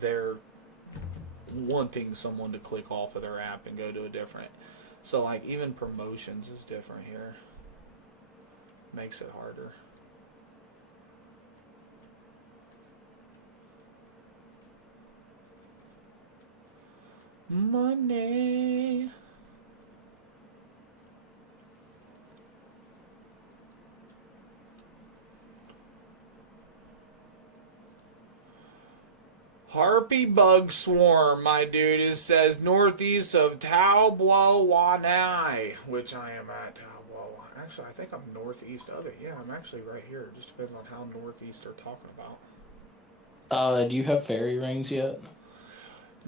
they're wanting someone to click off of their app and go to a different. So like even promotions is different here. Makes it harder. Money. Harpy bug swarm, my dude. It says northeast of Taobouanai, which I am at Taobouanai. Actually, I think I'm northeast of it. Yeah, I'm actually right here. It just depends on how northeast they're talking about. Do you have fairy rings yet?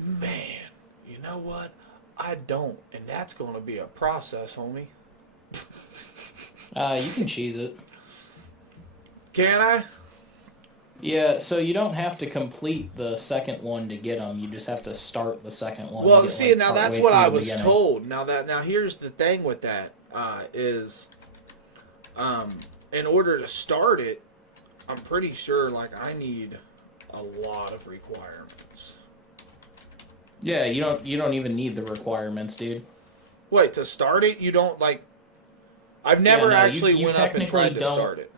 Man, you know what? I don't, and that's going to be a process, homie. You can cheese it. Can I? Yeah, so you don't have to complete the second one to get them. You just have to start the second one. Well, get, see, like, now that's partway what through I the was beginning. told. Now here's the thing with that is, in order to start it, I'm pretty sure like I need a lot of requirements. Yeah, you don't even need the requirements, dude. Wait, to start it, you don't like. I've never no, actually you went up and tried to don't- start it.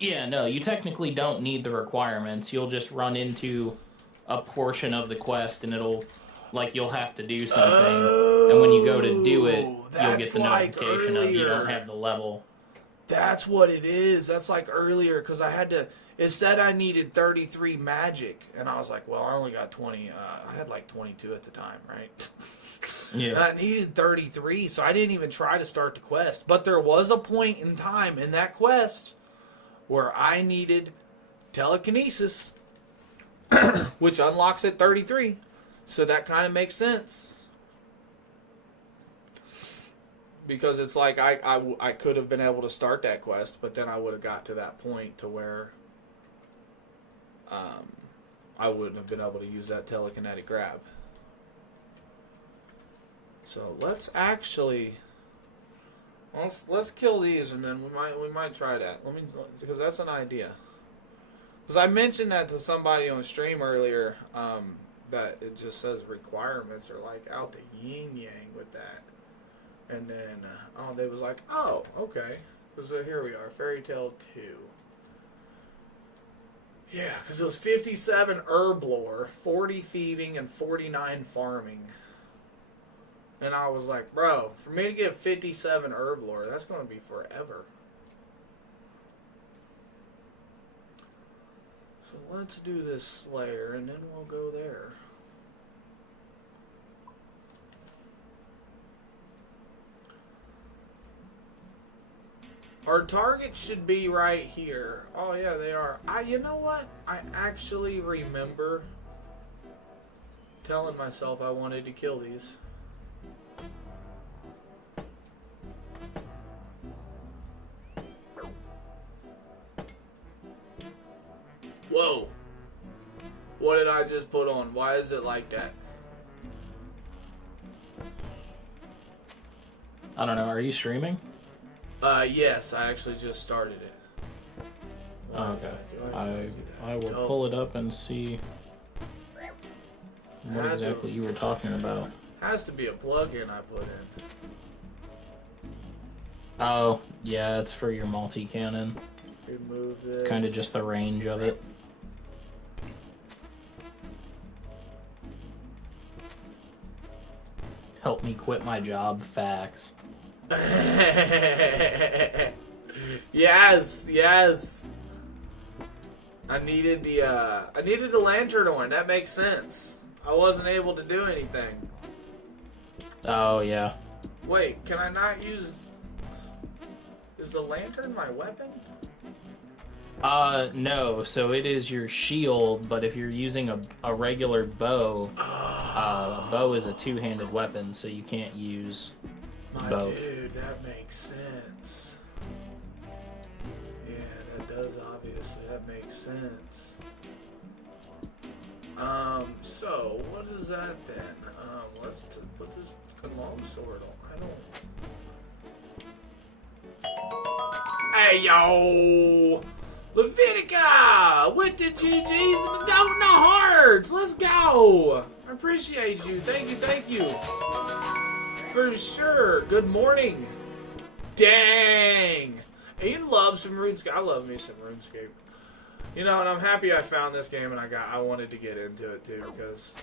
Yeah, no, you technically don't need the requirements. You'll just run into a portion of the quest, and you'll have to do something. And when you go to do it, you'll get the like notification of you don't earlier. have the level. That's what it is. That's like earlier because I had to. It said I needed 33 magic, and I was like, well, I only got 20. I had like 22 at the time, right? Yeah. And I needed 33, so I didn't even try to start the quest. But there was a point in time in that quest where I needed telekinesis, which unlocks at 33. So that kind of makes sense. Because it's like I could have been able to start that quest, but then I would have got to that point to where I wouldn't have been able to use that telekinetic grab. So let's actually let's kill these, and then we might try that. Because that's an idea. Because I mentioned that to somebody on stream earlier, that it just says requirements are like out the yin yang with that. And then they was like, oh, okay. So here we are, Fairy Tale 2. Yeah, because it was 57 herb lore, 40 thieving, and 49 farming. And I was like, bro, for me to get 57 herb lore, that's going to be forever. So let's do this Slayer, and then we'll go there. Our targets should be right here. Oh, yeah, they are. You know what? I actually remember telling myself I wanted to kill these. Whoa. What did I just put on? Why is it like that? I don't know. Are you streaming? Yes, I actually just started it. Oh, okay. I will pull it up and see what exactly you were talking about. Has to be a plug-in I put in. Oh, yeah, it's for your multi-cannon. Remove this. Kind of just the range of it. Help me quit my job, facts. Yes. I needed the lantern on. That makes sense. I wasn't able to do anything. Oh, yeah. Wait, can I not use... Is the lantern my weapon? No. So it is your shield, but if you're using a regular bow, a bow is a two-handed weapon, so you can't use both. Dude, that makes sense. Yeah, that does, obviously. That makes sense. So, what is that then? Let's put this long sword on. I don't... Hey, yo! Levitica with the GGs and the goat in the hearts. Let's go. I appreciate you. Thank you. Thank you. For sure. Good morning. Dang. You love some RuneScape. I love me some RuneScape. You know, and I'm happy I found this game and I wanted to get into it too because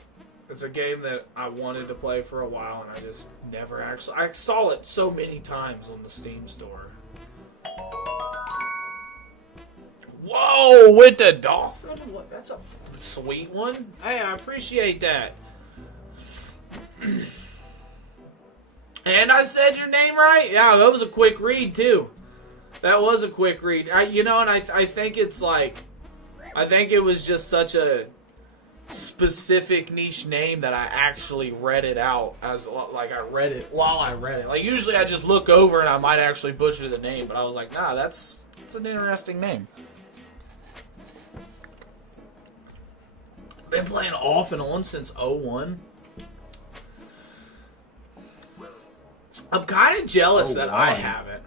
it's a game that I wanted to play for a while and I just never actually. I saw it so many times on the Steam store. Whoa, with the dolphin? What? That's a sweet one. Hey, I appreciate that. And I said your name right? Yeah, that was a quick read too. That was a quick read. You know, and I think it's like, I think it was just such a specific niche name that I actually read it out as, like, I read it while I read it. Like, usually I just look over and I might actually butcher the name, but I was like, nah, that's an interesting name. Been playing off and on since 01. I'm kind of jealous that I haven't.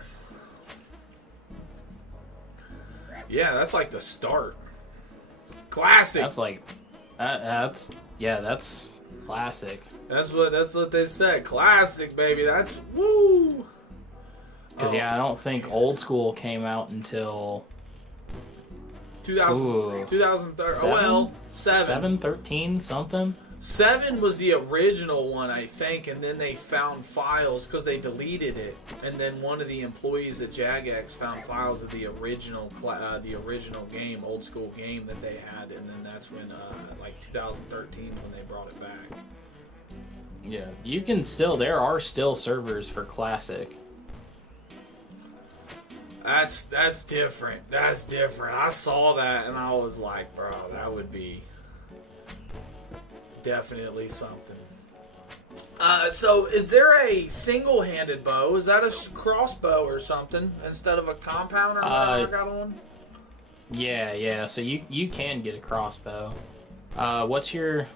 Yeah, that's like the start. Classic. That's like, that's classic. That's what they said. Classic, baby. That's woo. Because I don't think Old School came out until 2013. Oh well, 7. 13, something. 7 was the original one, I think, and then they found files because they deleted it, and then one of the employees at Jagex found files of the original game, Old School game that they had, and then that's when, like 2013, when they brought it back. Yeah, there are still servers for Classic. That's different. That's different. I saw that and I was like, bro, that would be definitely something. So is there a single-handed bow? Is that a crossbow or something instead of a compound or I got on? Yeah. So you can get a crossbow. What's your?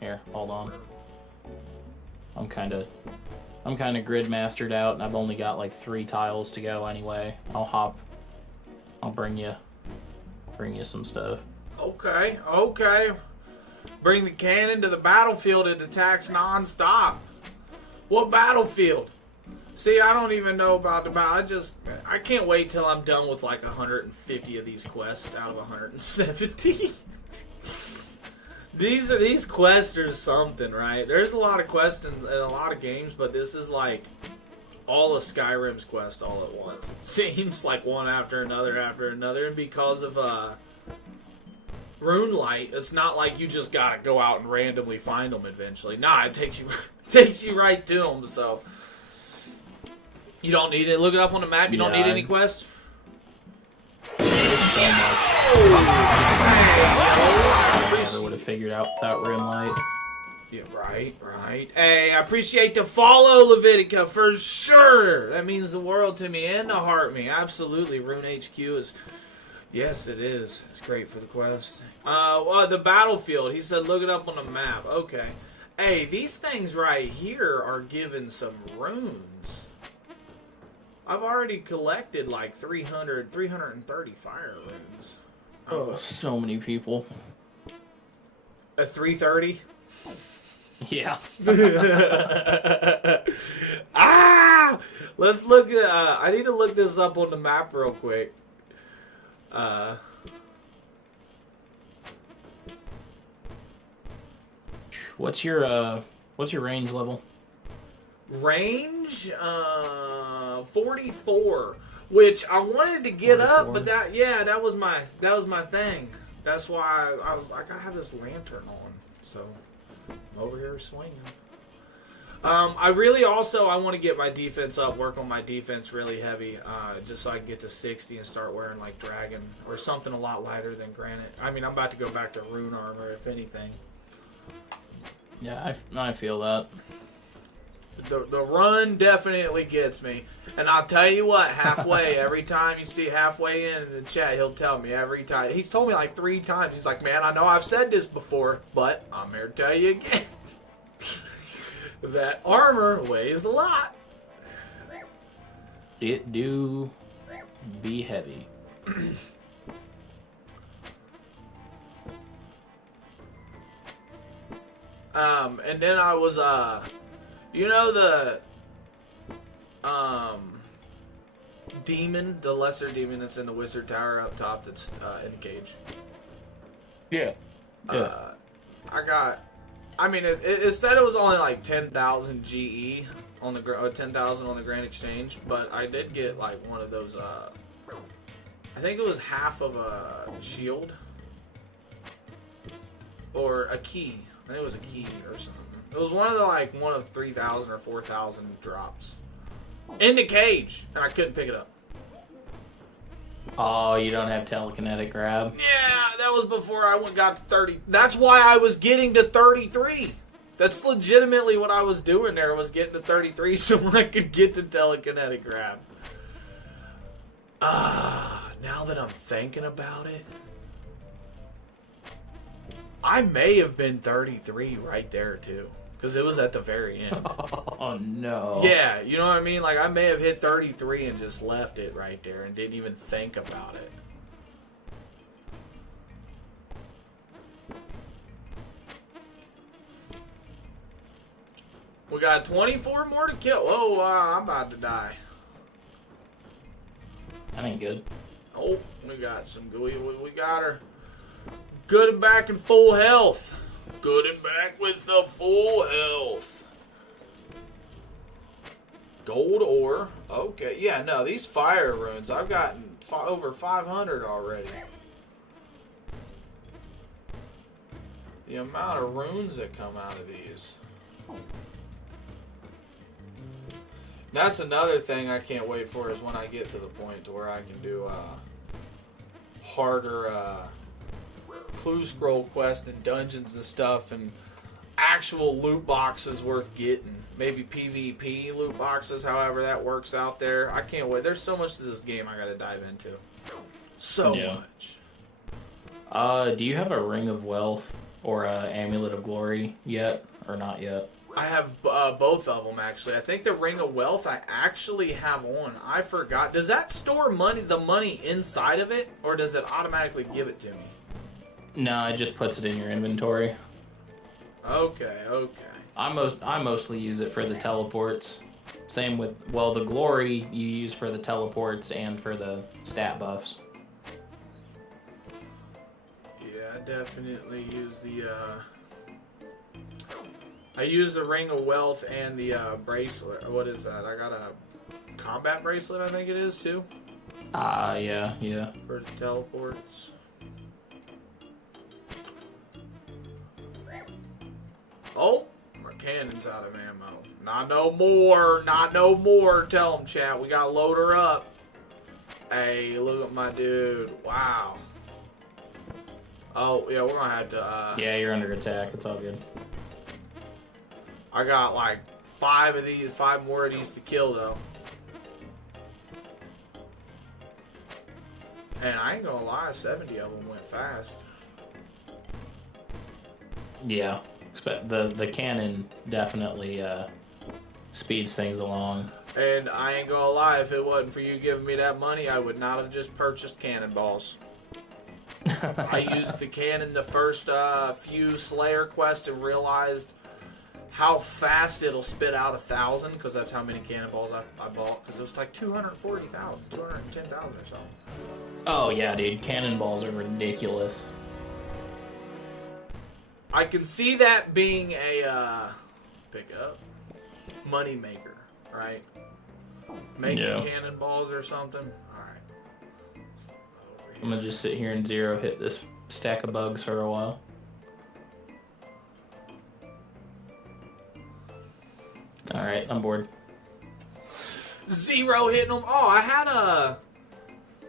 Here, hold on. I'm kind of grid mastered out, and I've only got like 3 tiles to go anyway. I'll bring you some stuff. Okay. Bring the cannon to the battlefield. It attacks non-stop. What battlefield? See, I don't even know about the battle. I can't wait till I'm done with like 150 of these quests out of 170. These quests are something, right? There's a lot of quests in a lot of games, but this is like all of Skyrim's quests all at once. It seems like one after another, and because of RuneLite, it's not like you just gotta go out and randomly find them eventually. Nah, it takes you right to them. So you don't need it. Look it up on the map. You don't need any quests. Never would have figured out without RuneLite. Yeah, right. Hey, I appreciate the follow, Levitica, for sure. That means the world to me and the heart me. Absolutely, Rune HQ is. Yes, it is. It's great for the quest. Well, the battlefield. He said, look it up on the map. Okay. Hey, these things right here are giving some runes. I've already collected like 330 fire runes. Oh, so many people. A 330? Yeah. Let's look at. I need to look this up on the map real quick. What's your range level? Range 44, which I wanted to get 44. Up, but that was my thing. That's why I was like, I have this lantern on, so I'm over here swinging. I want to get my defense up, work on my defense really heavy, just so I can get to 60 and start wearing like dragon or something a lot lighter than granite. I mean, I'm about to go back to rune armor, if anything. Yeah, I feel that. The run definitely gets me. And I'll tell you what, halfway, every time you see halfway in the chat, he'll tell me every time. He's told me like 3 times. He's like, man, I know I've said this before, but I'm here to tell you again. That armor weighs a lot. It do be heavy. And then I was, you know the, demon, the lesser demon that's in the wizard tower up top that's, in the cage. Yeah. I mean, it said it was only like 10,000 GE on the 10,000 on the Grand Exchange, but I did get like one of those. I think it was half of a shield or a key. I think it was a key or something. It was one of 3,000 or 4,000 drops in the cage, and I couldn't pick it up. Oh, you don't have telekinetic grab? Yeah, that was before I got to 30. That's why I was getting to 33. That's legitimately what I was doing there, was getting to 33 so I could get the telekinetic grab. Now that I'm thinking about it, I may have been 33 right there too. Because it was at the very end. Oh, no. Yeah, you know what I mean? Like, I may have hit 33 and just left it right there and didn't even think about it. We got 24 more to kill. Oh, I'm about to die. That ain't good. Oh, we got some gooey. We got her good and back in full health. Good and back with the full health. Gold ore. Okay, yeah, no, these fire runes, I've gotten over 500 already. The amount of runes that come out of these. That's another thing I can't wait for, is when I get to the point to where I can do harder clue scroll quests and dungeons and stuff, and actual loot boxes worth getting. Maybe PvP loot boxes, however that works out there. I can't wait. There's so much to this game I gotta dive into. So much. Do you have a Ring of Wealth or a Amulet of Glory yet, or not yet? I have both of them, actually. I think the Ring of Wealth I actually have on. I forgot. Does that store the money inside of it, or does it automatically give it to me? No, it just puts it in your inventory. Okay. I mostly use it for the teleports. Same with, well, the Glory you use for the teleports and for the stat buffs. Yeah, I definitely use the I use the Ring of Wealth and the bracelet. What is that? I got a combat bracelet, I think it is, too. Yeah. For the teleports. Oh, my cannon's out of ammo. Not no more. Not no more. Tell them, chat. We gotta load her up. Hey, look at my dude. Wow. Oh, yeah, we're gonna have to, Yeah, you're under attack. It's all good. I got like 5 more of these to kill, though. And I ain't gonna lie, 70 of them went fast. Yeah. The cannon definitely speeds things along. And I ain't gonna lie, if it wasn't for you giving me that money, I would not have just purchased cannonballs. I used the cannon the first few Slayer quests and realized how fast it'll spit out 1,000, because that's how many cannonballs I bought, because it was like 240,000, 210,000 or something. Oh yeah, dude, cannonballs are ridiculous. I can see that being a money maker, right? Making cannonballs or something. All right. I'm gonna just sit here and hit this stack of bugs for a while. All right, I'm bored. 0 hitting them. Oh, I had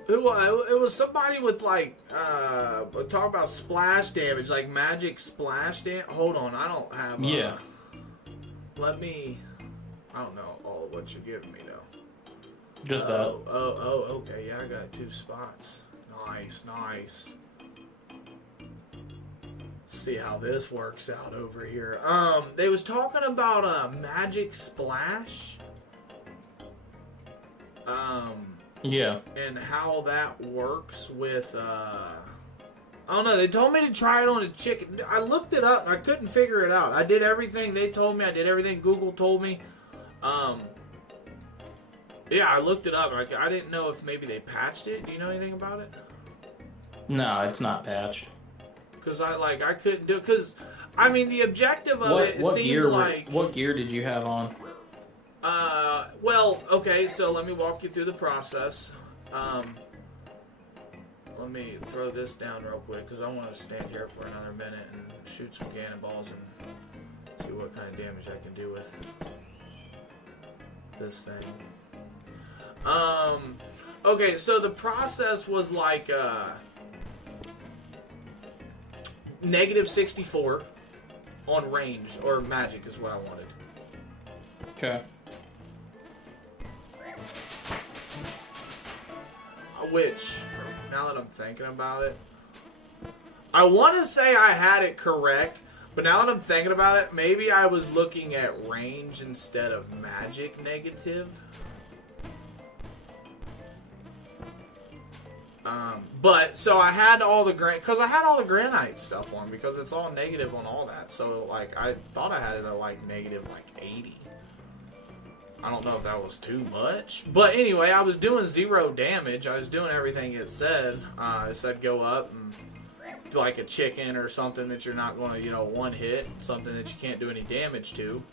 it was somebody with like talk about splash damage, like magic splash damage. Hold on, I don't have. Yeah. Let me. I don't know all of what you're giving me though. Just that. Oh, okay. Yeah, I got 2 spots. Nice. See how this works out over here. They was talking about a magic splash. Yeah. And how that works with I don't know. They told me to try it on a chicken. I looked it up. I couldn't figure it out. I did everything they told me. I did everything Google told me. Yeah, I looked it up. I didn't know if maybe they patched it. Do you know anything about it? No, it's not patched. Because I couldn't do it. Because, I mean, the objective of it What seemed gear? like... What gear did you have on? Well, okay, so let me walk you through the process. Let me throw this down real quick, because I want to stand here for another minute and shoot some cannonballs and see what kind of damage I can do with this thing. Okay, so the process was like, negative 64 on range, or magic is what I wanted. Okay. Which, now that I'm thinking about it, I want to say I had it correct, but now that I'm thinking about it, maybe I was looking at range instead of magic negative. But, so I had all the because I had all the granite stuff on, because it's all negative on all that, so, like, I thought I had it at, like, negative, like, 80. I don't know if that was too much. But anyway, I was doing 0 damage. I was doing everything it said. It said go up and do like a chicken or something that you're not going to, one hit. Something that you can't do any damage to.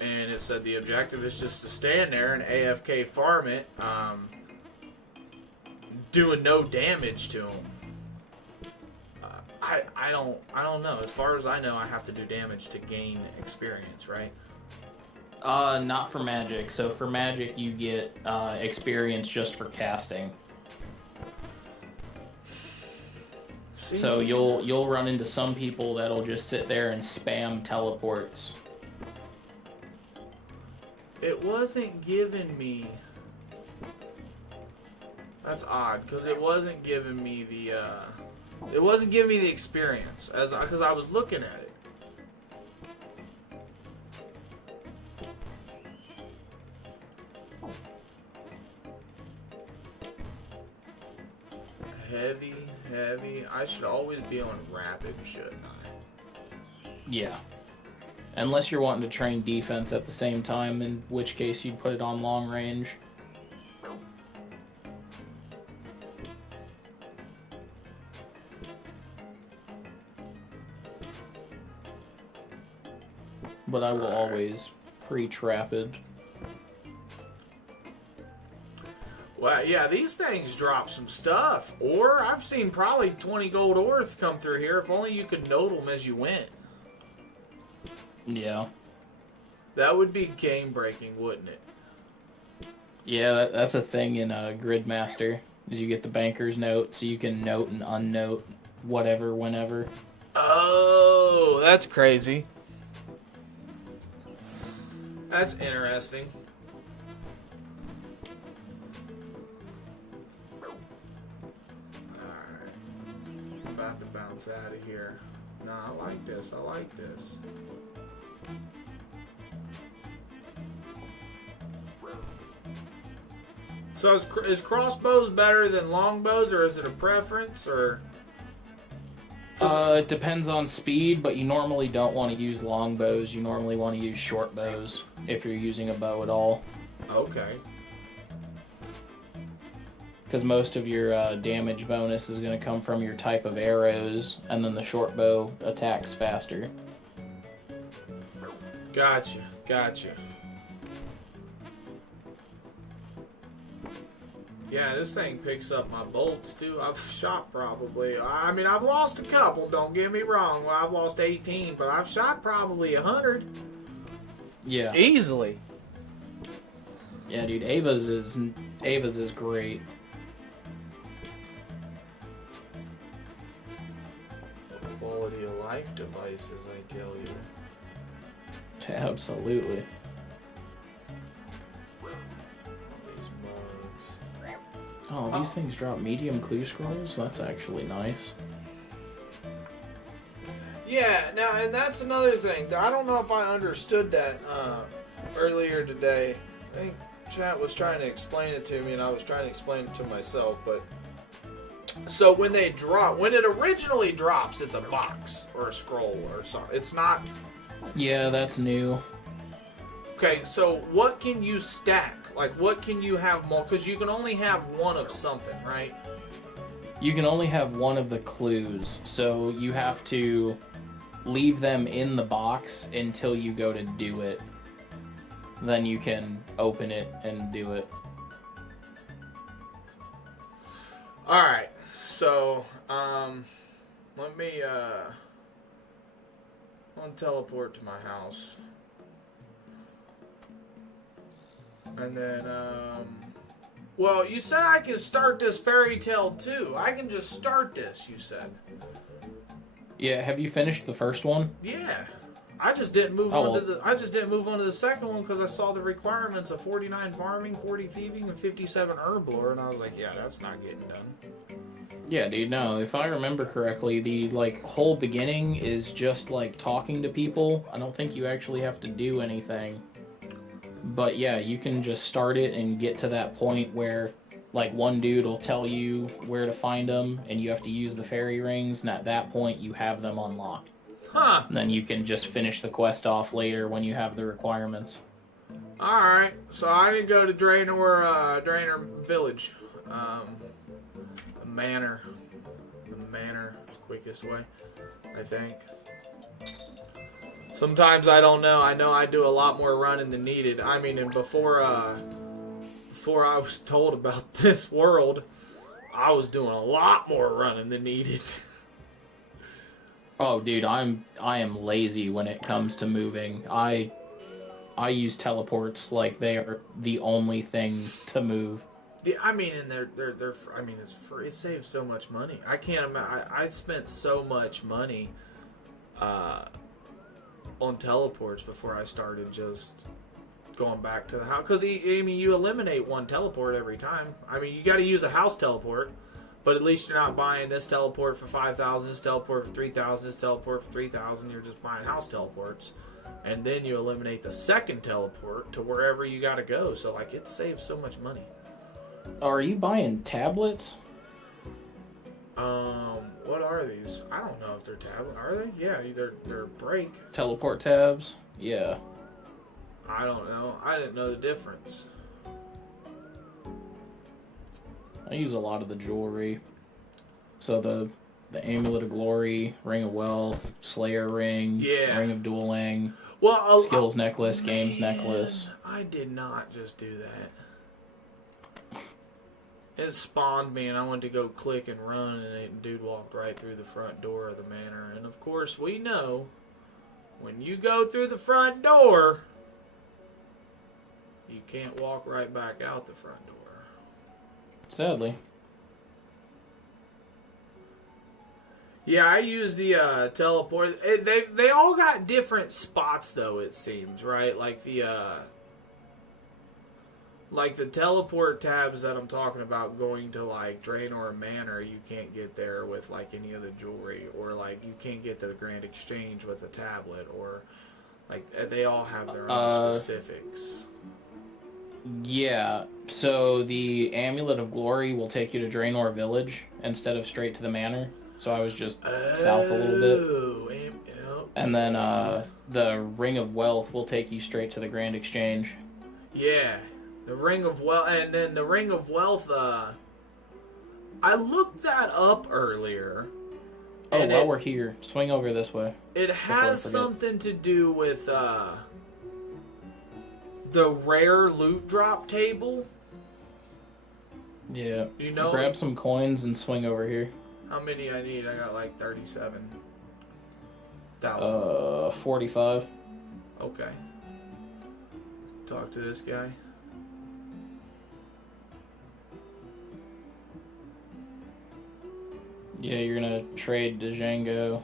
And it said the objective is just to stand there and AFK farm it. Doing no damage to them. I don't know. As far as I know, I have to do damage to gain experience, right? Not for magic. So for magic, you get experience just for casting. See? So you'll run into some people that'll just sit there and spam teleports. It wasn't giving me... That's odd, because it wasn't giving me the, it wasn't giving me the experience, because I was looking at it. Heavy. I should always be on rapid, shouldn't I? Yeah. Unless you're wanting to train defense at the same time, in which case you'd put it on long range. But I will always preach rapid. Well, yeah, these things drop some stuff. Or I've seen probably 20 gold ores come through here. If only you could note them as you went. Yeah. That would be game-breaking, wouldn't it? Yeah, that's a thing in Gridmaster, is you get the banker's note, so you can note and unnote whatever, whenever. Oh, that's crazy. That's interesting. Alright. I'm about to bounce out of here. Nah, I like this. I like this. So is crossbows better than longbows, or is it a preference, or? It depends on speed, but you normally don't want to use longbows. You normally want to use short bows if you're using a bow at all. Okay. Because most of your damage bonus is going to come from your type of arrows, and then the short bow attacks faster. Gotcha. Yeah, this thing picks up my bolts, too. I've shot probably... I mean, I've lost a couple, don't get me wrong. Well, I've lost 18, but I've shot probably 100. Yeah. Easily. Yeah, dude, Ava's is great. Quality of life devices, I tell you. Absolutely. Oh, these things drop medium clue scrolls? That's actually nice. Yeah, now, and that's another thing. I don't know if I understood that earlier today. I think chat was trying to explain it to me, and I was trying to explain it to myself, but So when they drop, when it originally drops, it's a box or a scroll or something. It's not. Yeah, that's new. Okay, so what can you stack? Like, what can you have more? Because you can only have one of something, right? You can only have one of the clues, so you have to leave them in the box until you go to do it. Then you can open it and do it. Alright, so, let me, I'll teleport to my house. And then, well, you said I can start this fairy tale too. I can just start this, you said. Yeah, have you finished the first one? Yeah. I just didn't move on to the second one because I saw the requirements of 49 farming, 40 thieving, and 57 herb lore, and I was like, yeah, that's not getting done. Yeah, dude, no, if I remember correctly, the, like, whole beginning is just, like, talking to people. I don't think you actually have to do anything. But, yeah, you can just start it and get to that point where, like, one dude will tell you where to find them, and you have to use the fairy rings, and at that point, you have them unlocked. Huh. And then you can just finish the quest off later when you have the requirements. Alright, so I didn't go to Draenor Village. The manor. The manor is the quickest way, I think. Sometimes I don't know. I know I do a lot more running than needed. I mean, and before I was told about this world, I was doing a lot more running than needed. Oh, dude, I am lazy when it comes to moving. I use teleports like they are the only thing to move. Yeah, I mean, and they're I mean, it's free. It saves so much money. I can't imagine. I spent so much money, on teleports before I started just going back to the house. Because I mean, you eliminate one teleport every time. I mean, you got to use a house teleport. But at least you're not buying this teleport for 5,000, this teleport for 3,000, this teleport for 3,000. You're just buying house teleports. And then you eliminate the second teleport to wherever you gotta go. So, like, it saves so much money. Are you buying tablets? What are these? I don't know if they're tablet. Are they? Yeah, they're break. Teleport tabs? Yeah. I don't know. I didn't know the difference. I use a lot of the jewelry. So the Amulet of Glory, Ring of Wealth, Slayer Ring, Yeah. Ring of Dueling, Well, Skills Necklace, man, Games Necklace. I did not just do that. It spawned me, and I went to go click and run, and a dude walked right through the front door of the manor. And of course, we know when you go through the front door, you can't walk right back out the front door. Sadly. Yeah, I use the teleport. They all got different spots, though, it seems, right? Like the teleport tabs that I'm talking about going to, like, Draenor Manor, you can't get there with, like, any of the jewelry. Or, like, you can't get to the Grand Exchange with a tablet. Or, like, they all have their own specifics. Yeah, so the Amulet of Glory will take you to Draenor Village instead of straight to the manor. So I was just south a little bit. And then the Ring of Wealth will take you straight to the Grand Exchange. Yeah, the Ring of Wealth, and then the Ring of Wealth. I looked that up earlier. Oh, while we're here, swing over this way. It has something to do with the rare loot drop table. Yeah. You know, grab some coins and swing over here. How many I need? I got like 37,000. 45. Okay. Talk to this guy. Yeah, you're gonna trade Django,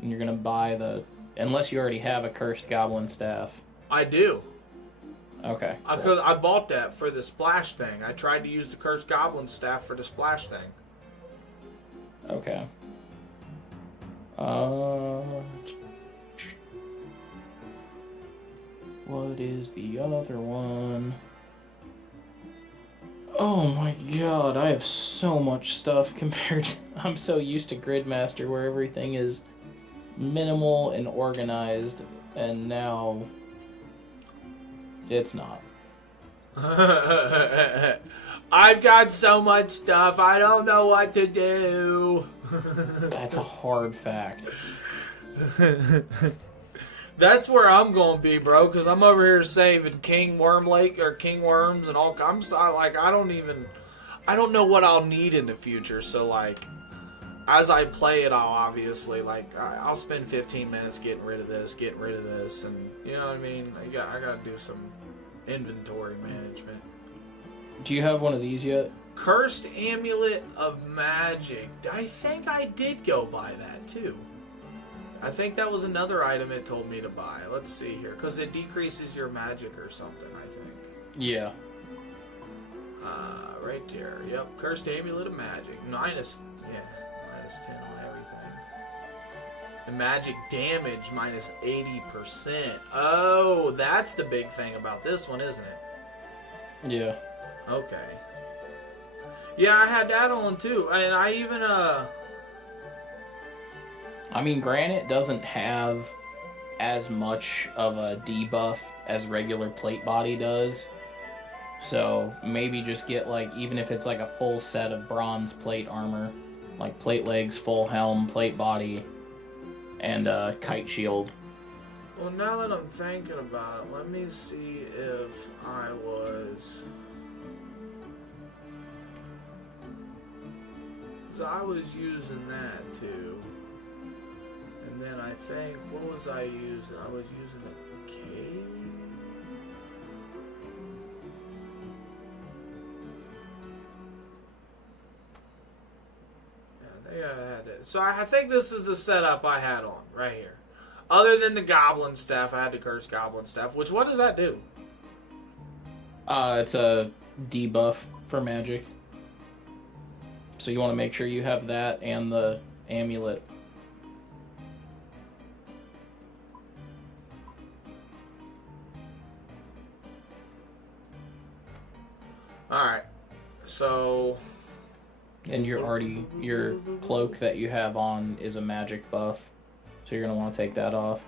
and you're gonna buy unless you already have a cursed goblin staff. I do. Okay. Because I bought that for the splash thing. I tried to use the cursed goblin staff for the splash thing. Okay. What is the other one? Oh my god, I have so much stuff compared to... I'm so used to Gridmaster where everything is minimal and organized, and now it's not. I've got so much stuff, I don't know what to do. That's a hard fact. That's where I'm gonna be, bro, because I'm over here saving King Worm Lake or King Worms and all. I don't know what I'll need in the future. So like, as I play it, I'll spend 15 minutes getting rid of this, and you know what I mean. I gotta do some inventory management. Do you have one of these yet? Cursed Amulet of Magic. I think I did go buy that too. I think that was another item it told me to buy. Let's see here. Because it decreases your magic or something, I think. Yeah. Right there. Yep. Cursed Amulet of Magic. Minus 10 on everything. And magic damage minus 80%. Oh, that's the big thing about this one, isn't it? Yeah. Okay. Yeah, I had that on too. And I even, I mean, granite doesn't have as much of a debuff as regular plate body does. So maybe just get, like, even if it's like a full set of bronze plate armor, like plate legs, full helm, plate body, and kite shield. Well, now that I'm thinking about it, let me see if I was... So I was using that too. And then I think, what was I using? I was using a cave? Yeah, I think I had it. So I think this is the setup I had on, right here. Other than the goblin staff, I had the cursed goblin staff, which, what does that do? It's a debuff for magic. So you want to make sure you have that and the amulet. Alright, so... And your cloak that you have on is a magic buff. So you're going to want to take that off.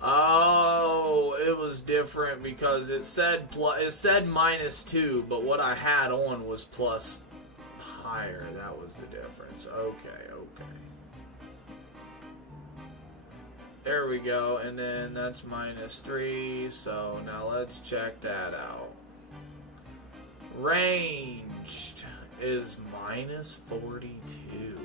Oh, it was different because it said -2, but what I had on was plus higher. That was the difference. Okay. There we go, and then that's -3, so now let's check that out. Ranged is -42.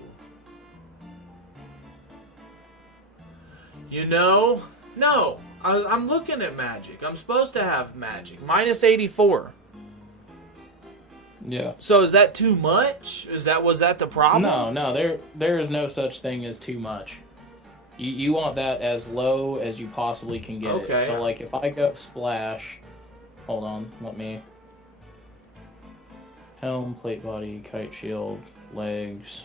You know, no, I'm looking at magic. I'm supposed to have magic. -84. Yeah. So is that too much? Was that the problem? No, there is no such thing as too much. You want that as low as you possibly can get it. So like if I go splash, hold on, let me. Helm, plate body, kite shield, legs.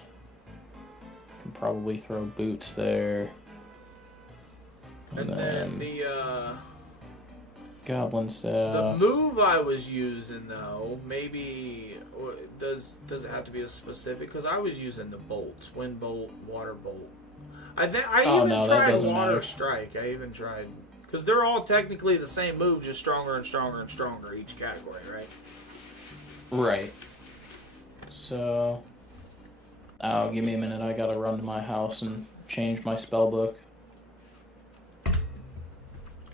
Can probably throw boots there. And then the goblin staff. the move I was using though, maybe does it have to be a specific? Because I was using the bolts, wind bolt, water bolt. I even tried water strike. I even tried because they're all technically the same move, just stronger and stronger and stronger each category, right? Right. So, give me a minute. I gotta run to my house and change my spell book.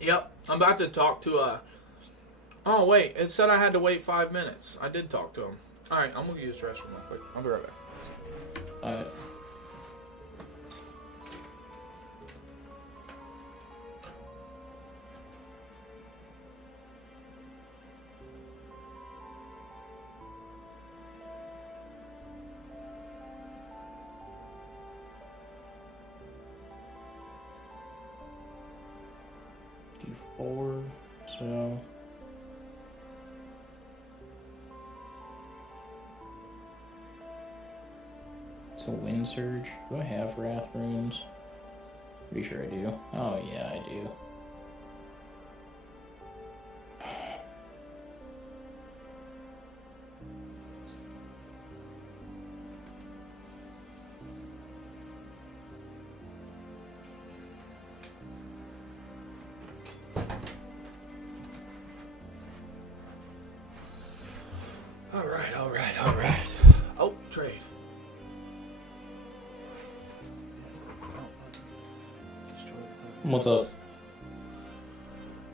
Yep, I'm about to talk to Oh wait, it said I had to wait 5 minutes. I did talk to him. All right, I'm gonna use the restroom real quick. I'll be right back. All right. D4, so... It's a wind surge. Do I have wrath runes? Pretty sure I do. Oh yeah, I do. What's up?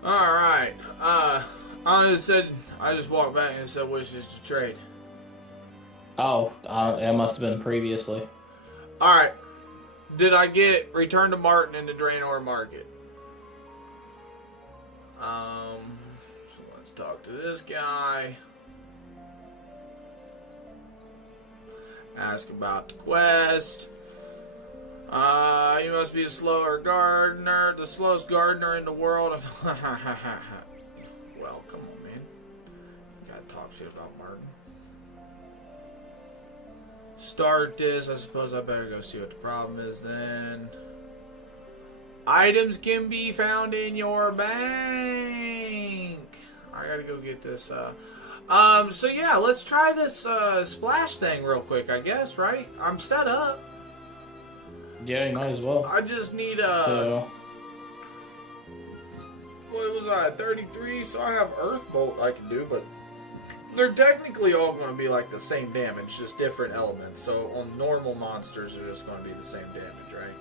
All right. I just walked back and said wishes to trade. Oh, it must have been previously. All right. Did I get Return to Martin in the Draenor Market? So let's talk to this guy. Ask about the quest. You must be a slower gardener, the slowest gardener in the world. Well, come on, man. You gotta talk shit about Martin. Start this. I suppose I better go see what the problem is then. Items can be found in your bank. I gotta go get this. So yeah, let's try this splash thing real quick, I guess, right? I'm set up. Yeah, you might as well. I just need So, what was I, 33? So I have Earth Bolt I can do, but they're technically all going to be like the same damage, just different elements. So on normal monsters, they're just going to be the same damage, right?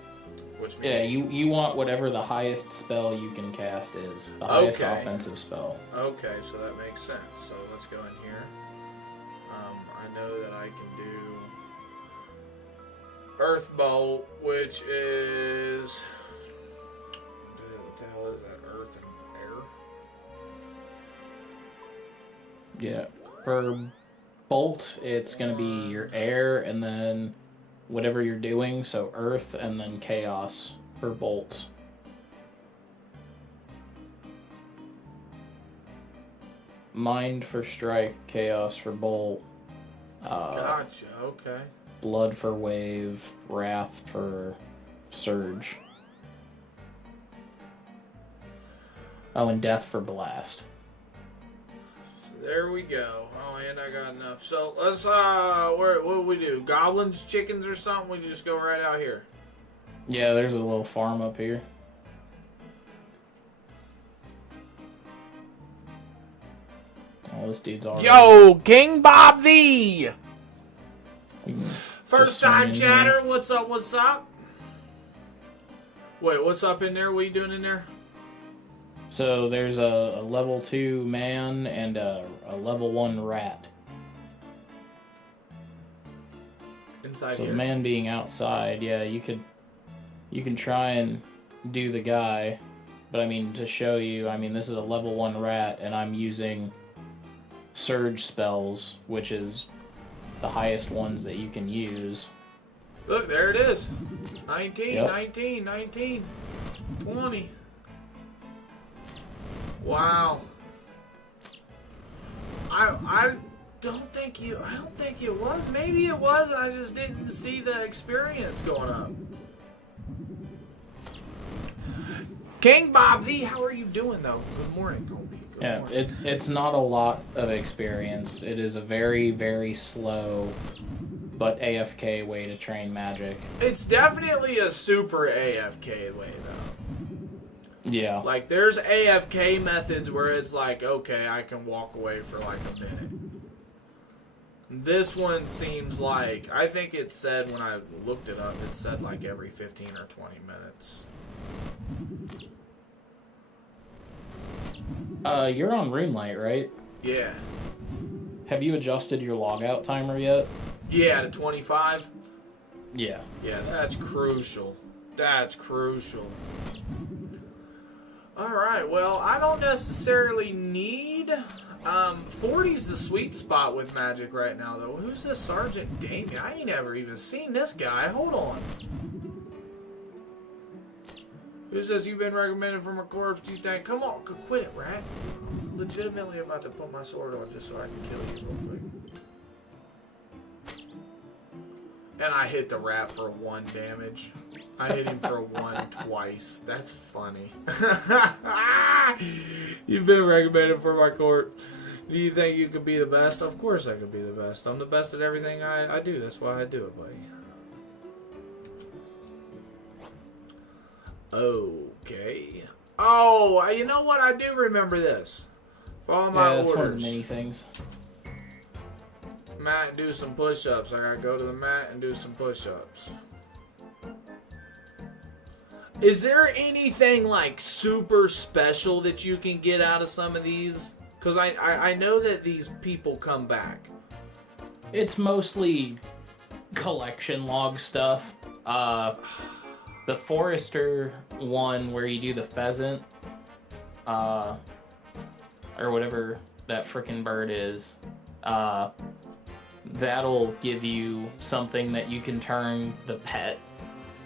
Which means... yeah, you want whatever the highest spell you can cast is. The highest offensive spell. Okay, so that makes sense. So let's go in here. I know that I can do Earth Bolt, which is... what the hell is that? Earth and air? Yeah. For bolt, it's going to be your air and then whatever you're doing. So earth and then chaos for bolt. Mind for strike, chaos for bolt. Gotcha, okay. Blood for wave, wrath for surge. Oh, and death for blast. So there we go. Oh, and I got enough. So let's what do we do? Goblins, chickens, or something? We just go right out here. Yeah, there's a little farm up here. Oh, this dude's already... Yo, King Bob thee! First Just time swing in chatter, here. what's up, what's up? Wait, what's up in there? What are you doing in there? So there's a level 2 man and a level 1 rat. Inside So here? the man being outside, yeah, you can try and do the guy, but I mean, to show you, I mean, this is a level 1 rat, and I'm using surge spells, which is the highest ones that you can use. Look, there it is. 19, Yep. 19, 19, 20. Wow. I don't think it was. Maybe it was, and I just didn't see the experience going up. King Bob V, how are you doing though? Good morning, homie. Good Yeah, morning. it's not a lot of experience. It is a very, very slow but AFK way to train magic. It's definitely a super AFK way though. Yeah. Like, there's AFK methods where it's like, okay, I can walk away for like a minute. This one seems like, I think it said when I looked it up, it said like every 15 or 20 minutes. You're on Runelight, right? Yeah. Have you adjusted your logout timer yet? Yeah, to 25? Yeah. Yeah, that's crucial. That's crucial. Alright, well, I don't necessarily need... 40's the sweet spot with magic right now, though. Who's this Sergeant Damien? I ain't ever even seen this guy. Hold on. Who says you've been recommended from a corpse? Do you think? Come on, quit it, rat. I'm legitimately about to put my sword on just so I can kill you real quick. And I hit the rat for 1 damage. I hit him for 1 twice. That's funny. You've been recommended for my court. Do you think you could be the best? Of course I could be the best. I'm the best at everything I do. That's why I do it, buddy. Okay. Oh, you know what? I do remember this. Follow my that's orders. one of the many things. Mat, do some push-ups. I gotta go to the mat and do some push-ups. Is there anything like super special that you can get out of some of these? Because I know that these people come back. It's mostly collection log stuff. The Forester one where you do the pheasant, or whatever that frickin' bird is, that'll give you something that you can turn the pet,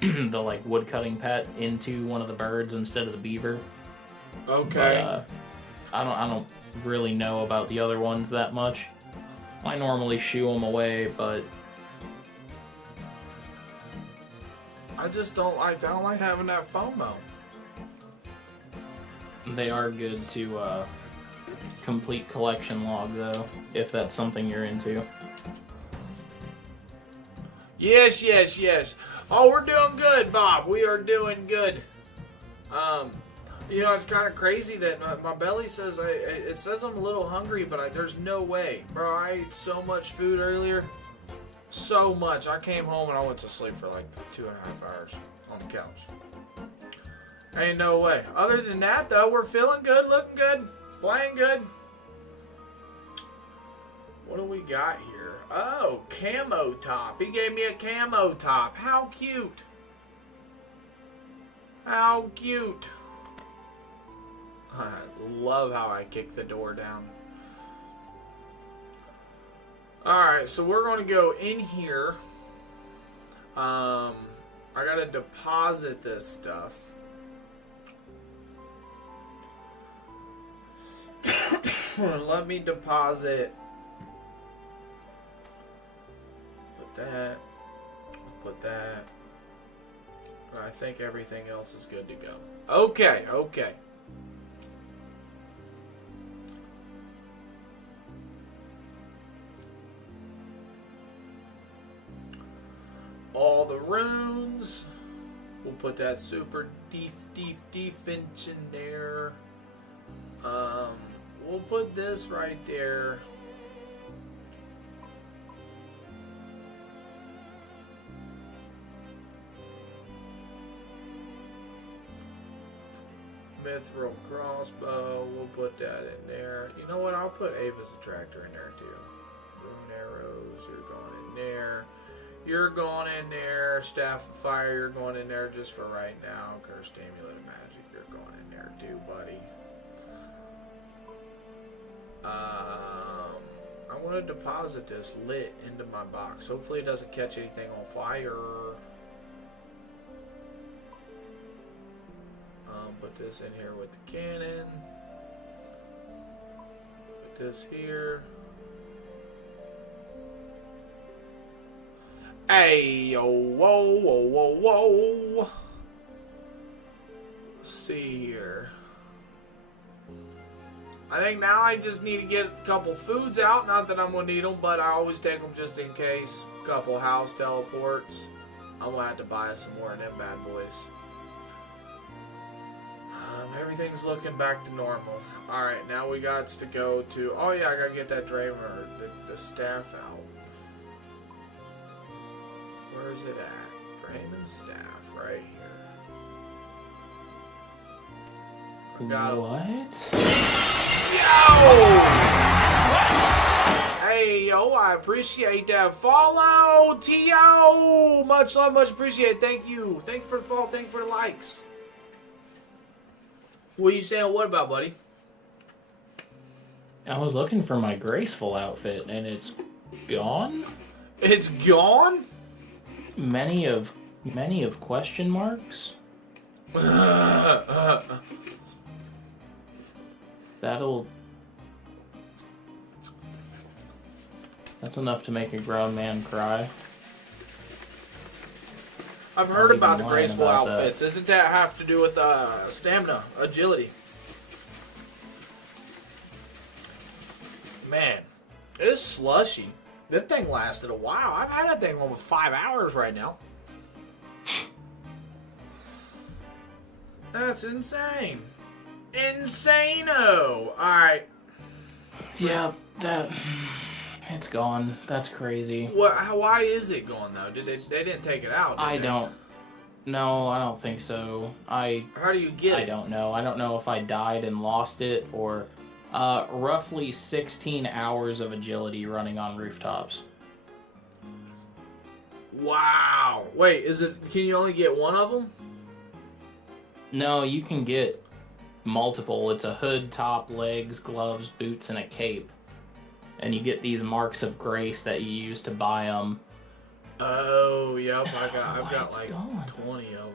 the like woodcutting pet, into one of the birds instead of the beaver. Okay. But, I don't really know about the other ones that much. I normally shoo them away, but I just don't like having that FOMO. they are good to complete collection log though, if that's something you're into. Yes, yes, yes. Oh, we're doing good, Bob. We are doing good. You know, it's kind of crazy that my belly says it says I'm a little hungry, but there's no way, bro. I ate so much food earlier, so much. I came home and I went to sleep for like 2.5 hours on the couch. Ain't no way. Other than that, though, we're feeling good, looking good, playing good. What do we got here? Oh, camo top. He gave me a camo top. How cute. How cute. I love how I kick the door down. Alright, so we're going to go in here. I got to deposit this stuff. Let me deposit. Put that. I think everything else is good to go. Okay, okay. All the runes. We'll put that super defense in there. We'll put this right there. Mithril crossbow, we'll put that in there. You know what? I'll put Ava's attractor in there too. Rune arrows, you're going in there. You're going in there. Staff of fire, you're going in there just for right now. Cursed amulet of magic, you're going in there too, buddy. I want to deposit this lit into my box. Hopefully it doesn't catch anything on fire. Put this in here with the cannon. Put this here. Hey, yo, whoa, whoa, whoa, whoa. Let's see here. I think now I just need to get a couple foods out. Not that I'm going to need them, but I always take them just in case. A couple house teleports. I'm going to have to buy some more of them bad boys. Everything's looking back to normal. Alright, now we got to go to... Oh yeah, I gotta get that Draven, the staff out. Where is it at? Draven's staff, right here. I got What? Yo! Hey, yo, I appreciate that. Follow, T.O. Much love, much appreciated. Thank you. Thank you for the follow. Thank you for the likes. What are you saying? What about, buddy? I was looking for my graceful outfit, and it's gone? It's gone? Many of question marks? That's enough to make a grown man cry. I've heard about the lying graceful about outfits. Doesn't that have to do with stamina, agility? Man, it's slushy. That thing lasted a while. I've had that thing almost 5 hours right now. That's insane. Insano. Alright. Yeah, it's gone. That's crazy. Why is it gone though? They didn't take it out, did I they? don't. No, I don't think so. How do you get I it? don't know. I don't know if I died and lost it or roughly 16 hours of agility running on rooftops. Wow. Wait, is it? Can you only get one of them? No, you can get multiple. It's a hood, top, legs, gloves, boots, and a cape. And you get these marks of grace that you use to buy them. Oh, yep. I've got It's like going. 20 of them.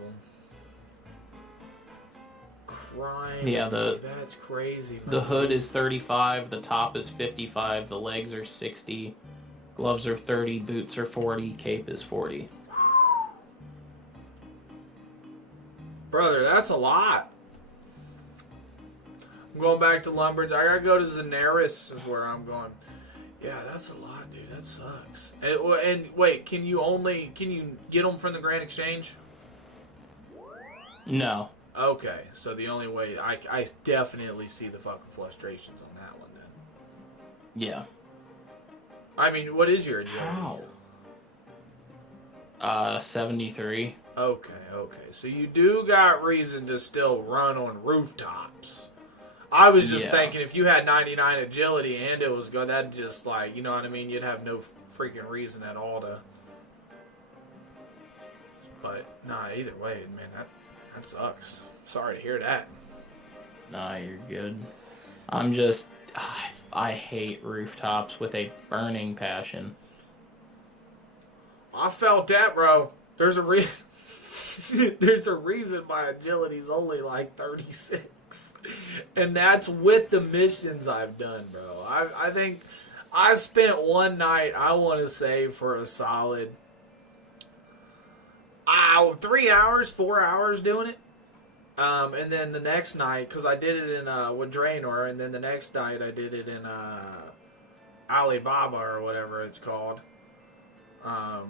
Crime. Yeah, That's crazy. The bro. hood is 35, the top is 55, the legs are 60, gloves are 30, boots are 40, cape is 40. Brother, that's a lot. I'm going back to Lumbridge. I gotta go to Zenaris is where I'm going. Yeah, that's a lot, dude. That sucks. And wait, can you get them from the Grand Exchange? No. Okay, so the only way I definitely see the fucking frustrations on that one then. Yeah. I mean, what is your agility? How? 73. Okay. So you do got reason to still run on rooftops. I was just thinking if you had 99 agility and it was good, that'd just like, you know what I mean? You'd have no freaking reason at all to. But nah, either way, man, that sucks. Sorry to hear that. Nah, you're good. I'm just... I hate rooftops with a burning passion. I felt that, bro. There's a reason. There's a reason my agility's only like 36, and that's with the missions I've done, bro. I think I spent one night. I want to say for a solid 3 hours, 4 hours doing it. And then the next night, because I did it in with Draenor, and then the next night I did it in Alibaba or whatever it's called.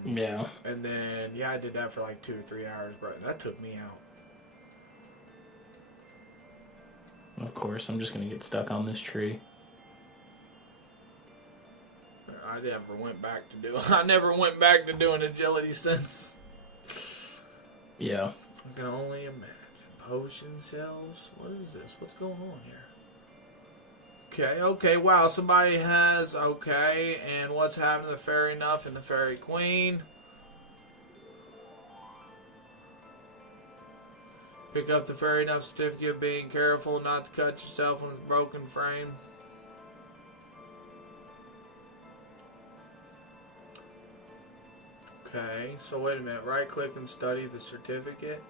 Yeah. And then I did that for like 2 or 3 hours, bro. That took me out. Of course, I'm just gonna get stuck on this tree. I never went back to doing. I never went back to doing agility since. Yeah. I can only imagine. Potion cells. What is this? What's going on here? Okay. Wow, somebody has. Okay, and what's happening to the Fairy Nuff and the Fairy Queen? Pick up the Fairy Nuff certificate, being careful not to cut yourself on a broken frame. Okay, so wait a minute. Right click and study the certificate.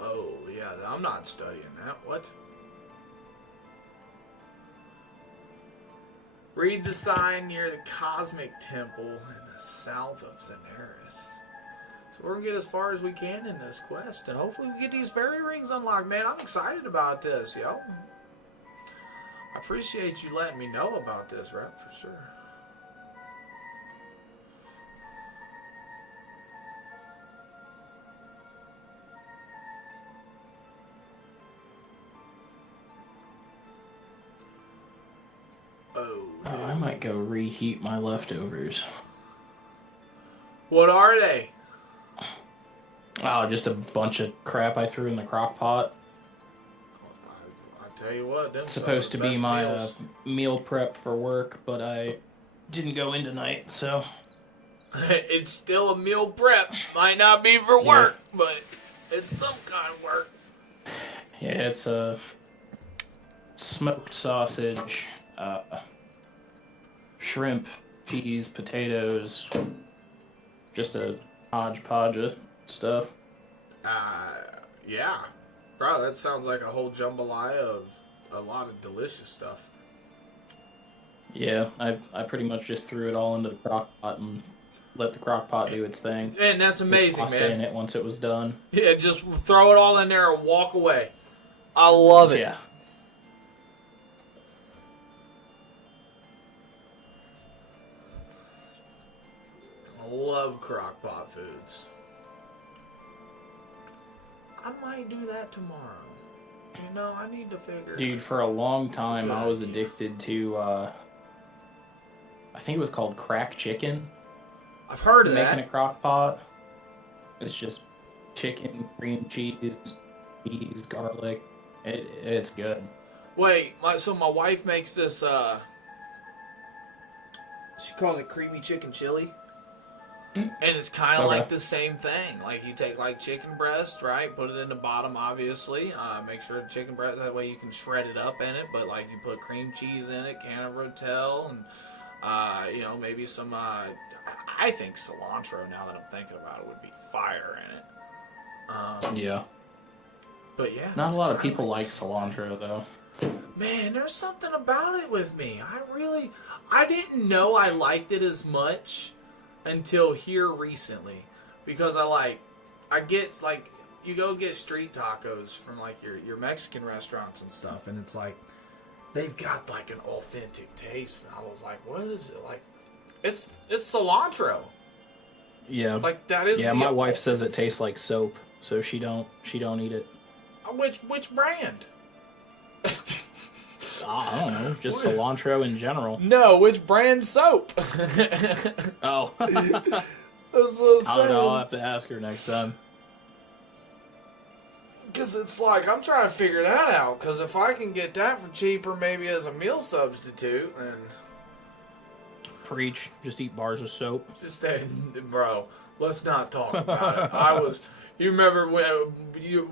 Oh, yeah, I'm not studying that. What? Read the sign near the Cosmic Temple in the south of Zenaris. So we're going to get as far as we can in this quest, and hopefully we get these fairy rings unlocked. Man, I'm excited about this, yo. I appreciate you letting me know about this, Rep, for sure. Oh, I might go reheat my leftovers. What are they? Oh, just a bunch of crap I threw in the crock pot. I tell you what, them It's supposed to be my meals. meal prep for work, but I didn't go in tonight, so... It's still a meal prep. Might not be for work, but it's some kind of work. Yeah, it's a smoked sausage, shrimp, peas, potatoes, just a hodgepodge of stuff. Yeah. Bro, that sounds like a whole jambalaya of a lot of delicious stuff. Yeah, I pretty much just threw it all into the crock pot and let the crock pot do its thing. And that's amazing, Pasta man. in it once it was done. Yeah, just throw it all in there and walk away. I love it. Yeah. I love crockpot foods. I might do that tomorrow. You know, I need to figure. Dude, for a long time I was addicted to, I think it was called crack chicken. I've heard of Making that. a crock pot. It's just chicken, cream cheese, garlic. It's good. Wait, so my wife makes this, she calls it creamy chicken chili. And it's kind of Okay. like the same thing. Like, you take, like, chicken breast, right? Put it in the bottom, obviously. Make sure the chicken breast, that way you can shred it up in it. But, like, you put cream cheese in it, can of Rotel, and, you know, maybe some, I think cilantro, now that I'm thinking about it, would be fire in it. Yeah. But, yeah. Not it's a lot of kinda people like cilantro, though. Man, there's something about it with me. I didn't know I liked it as much until here recently, because I get, like, you go get street tacos from, like, your Mexican restaurants and stuff, and it's like they've got, like, an authentic taste, and I was like, what is it? Like, it's cilantro. Yeah. Like, that is. Yeah, my wife says it tastes like soap, so she don't eat it. Which brand? I don't know, just cilantro in general. No, which brand soap? Oh. That's what I'm I don't know, saying. I'll have to ask her next time. Because it's like, I'm trying to figure that out. Because if I can get that for cheaper, maybe as a meal substitute, then Preach, just eat bars of soap. just bro, let's not talk about it. You remember when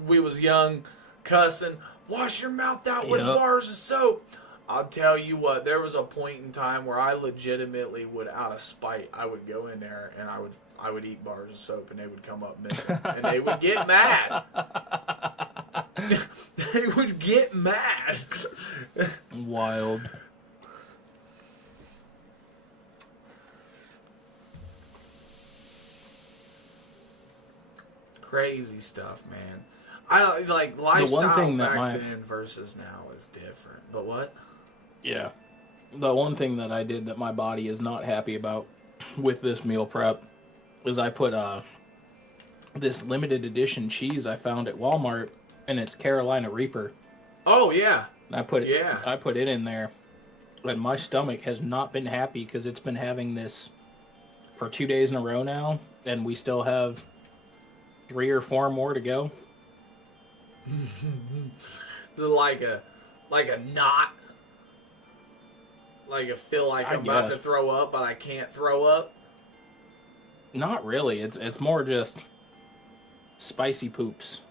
we was young, cussing, wash your mouth out with Yep. bars of soap. I'll tell you what, there was a point in time where I legitimately would, out of spite, I would go in there and I would eat bars of soap and they would come up missing. And they would get mad. They would get mad. Wild. Crazy stuff, man. I don't like lifestyle thing that back then versus now is different. But what? Yeah. The one thing that I did that my body is not happy about with this meal prep is I put this limited edition cheese I found at Walmart, and it's Carolina Reaper. Oh yeah. And I put it Yeah. I put it in there. And my stomach has not been happy because it's been having this for 2 days in a row now, and we still have 3 or 4 more to go. Is it like a knot? Like I feel like I I'm about to guess. throw up, but I can't throw up. Not really. It's more just spicy poops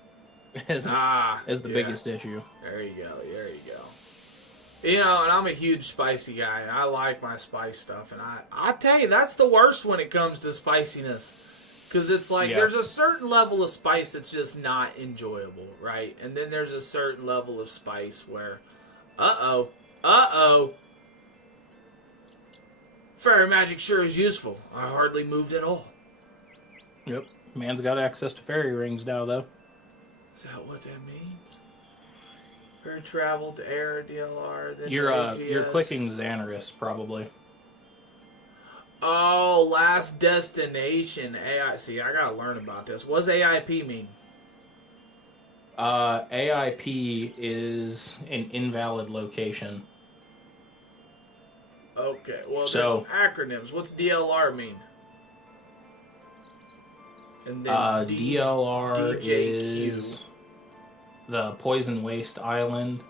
is Ah, the yeah. biggest issue. There you go. There you go. You know, and I'm a huge spicy guy, and I like my spice stuff. And I tell you, that's the worst when it comes to spiciness. Because it's like, Yeah. there's a certain level of spice that's just not enjoyable, right? And then there's a certain level of spice where, uh-oh, fairy magic sure is useful. I hardly moved at all. Yep. Man's got access to fairy rings now, though. Is that what that means? Fairy travel to air, DLR, then You're AGS. clicking Xanaris, probably. Oh, last destination. AI. See, I gotta learn about this. What does AIP mean? AIP is an invalid location. Okay, well, So- there's acronyms. What's DLR mean? And then DLR DJQ. is the Poison Waste Island.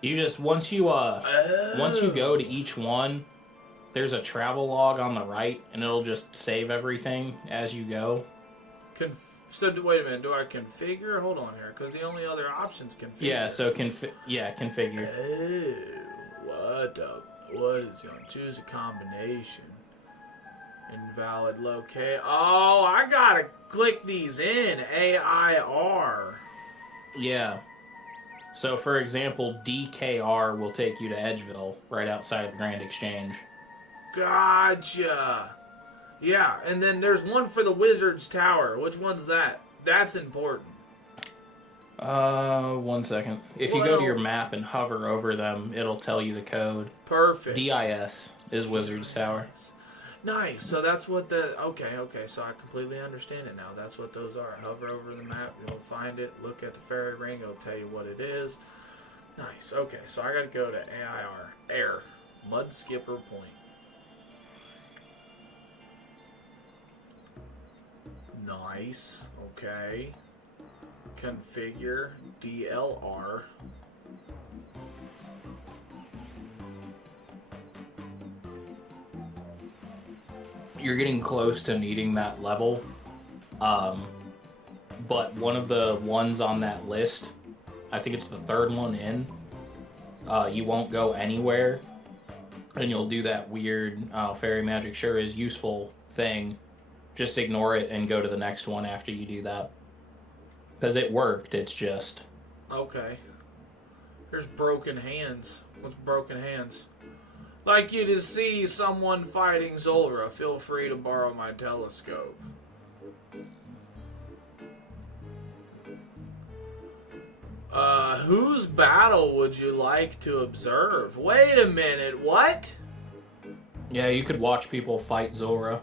You just once you go to each one, there's a travel log on the right, and it'll just save everything as you go. So wait a minute. Do I configure? Hold on here, because the only other options configure. Yeah, so configure. Oh, what is going? Choose a combination. Invalid locate. Oh, I gotta click these in. AIR. Yeah. So for example, DKR will take you to Edgeville, right outside of the Grand Exchange. Gotcha. Yeah, and then there's one for the Wizard's Tower. Which one's that? That's important. 1 second. If you go to Well- your map and hover over them, it'll tell you the code. Perfect. DIS is Wizard's Tower. Nice. So that's what the... Okay. So I completely understand it now. That's what those are. Hover over the map. You'll find it. Look at the fairy ring. It'll tell you what it is. Nice. Okay. So I got to go to AIR. Air. Mud Skipper Point. Nice. Okay. Configure DLR. You're getting close to needing that level. But one of the ones on that list, I think it's the third one in, you won't go anywhere, and you'll do that weird fairy magic sure is useful thing. Just ignore it and go to the next one after you do that. Because it worked, it's just... Okay. There's broken hands. What's broken hands? Like you to see someone fighting Zulrah, feel free to borrow my telescope. Whose battle would you like to observe? Wait a minute, what? Yeah, you could watch people fight Zulrah.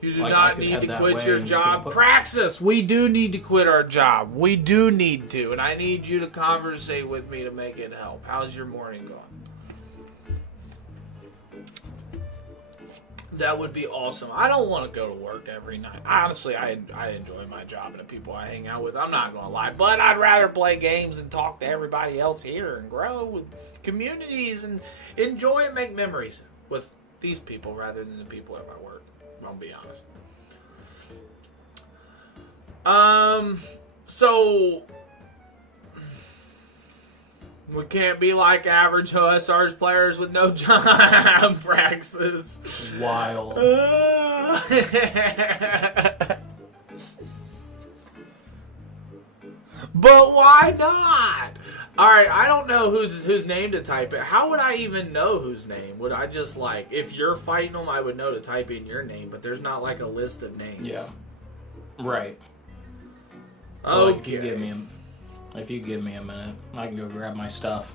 You do Like, I not could need head to that quit way your and you job. can put- Praxis, we do need to quit our job. We do need to, and I need you to conversate with me to make it help. How's your morning going? That would be awesome. I don't want to go to work every night. Honestly, I enjoy my job and the people I hang out with. I'm not going to lie. But I'd rather play games and talk to everybody else here and grow with communities and enjoy and make memories with these people rather than the people at my work. I'll be honest. So we can't be like average OSR's players with no job. Praxis. Wild. But why not? Alright, I don't know whose name to type it. How would I even know whose name? Would I just like, if you're fighting them, I would know to type in your name, but there's not like a list of names. Yeah. Right. So Okay. like, if you give me a minute, I can go grab my stuff.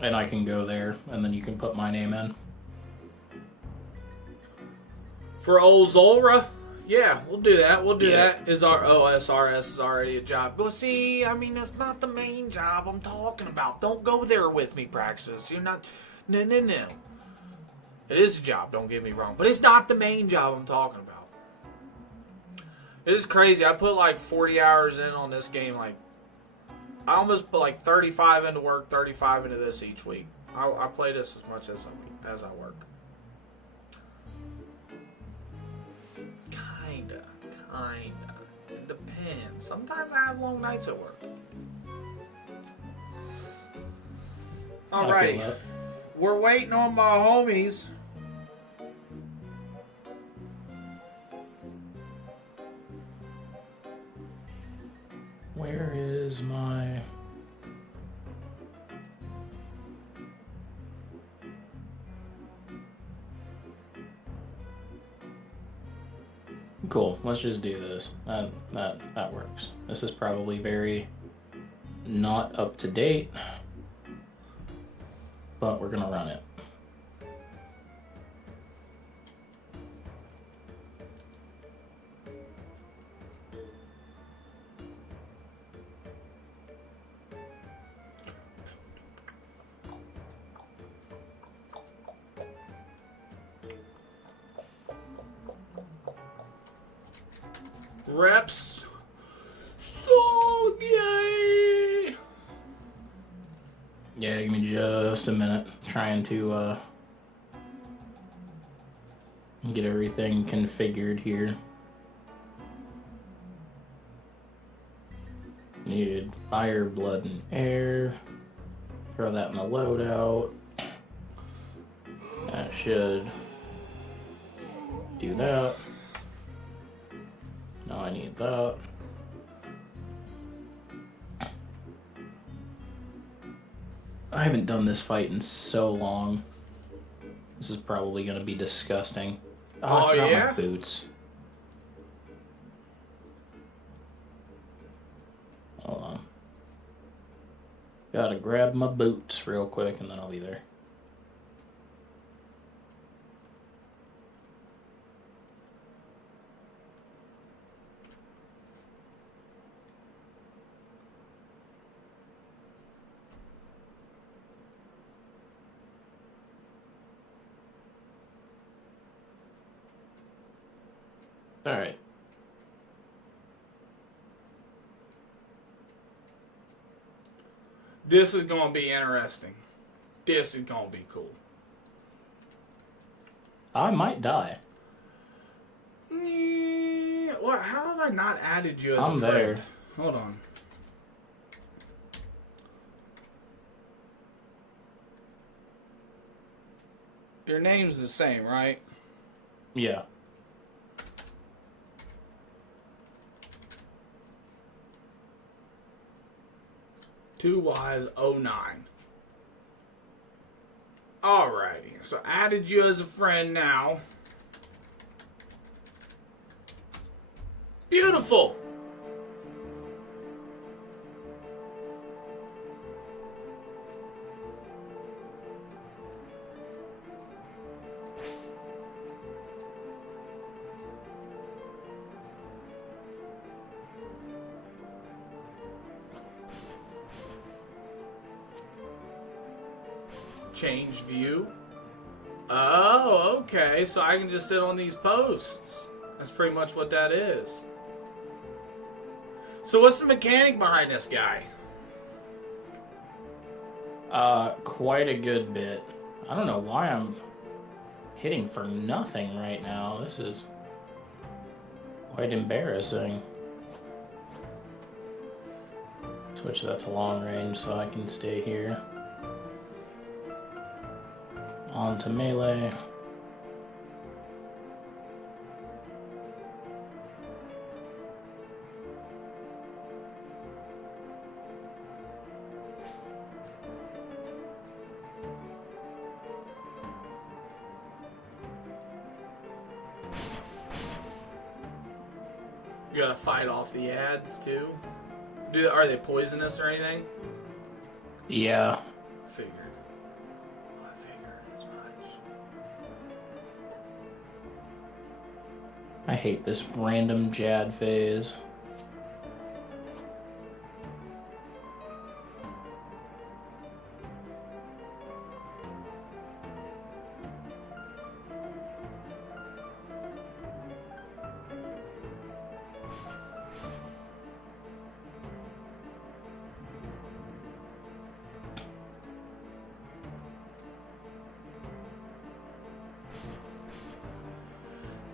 And I can go there, and then you can put my name in. For old Zulrah? Yeah, we'll do that. We'll do Yeah. that. Is our OSRS is already a job. But see, I mean, that's not the main job I'm talking about. Don't go there with me, Praxis. You're not... No. It is a job, don't get me wrong. But it's not the main job I'm talking about. It is crazy. I put like 40 hours in on this game. Like, I almost put like 35 into work, 35 into this each week. I play this as much as I work. Kinda. It depends. Sometimes I have long nights at work. I feel Alrighty. that. We're waiting on my homies. Where is my... Cool, let's just do this. That works. This is probably very not up to date, but we're gonna run it. Reps. So gay. Yeah, give me just a minute. Trying to get everything configured here. Needed fire, blood, and air. Throw that in the loadout. That should do that. Now I need that. I haven't done this fight in so long. This is probably going to be disgusting. Oh, I forgot yeah? my boots. Hold on. Gotta grab my boots real quick and then I'll be there. All right. This is going to be interesting. This is going to be cool. I might die. What? How have I not added you as I'm a friend? there. Hold on. Your name's the same, right? Yeah. Two Y's 09. Alrighty, so added you as a friend now. Beautiful. Change view. Oh, okay. So I can just sit on these posts. That's pretty much what that is. So what's the mechanic behind this guy? Quite a good bit. I don't know why I'm hitting for nothing right now. This is quite embarrassing. Switch that to long range so I can stay here. On to melee. You gotta fight off the ads too. Are they poisonous or anything? Yeah. Figured. I figured as much. I hate this random Jad phase.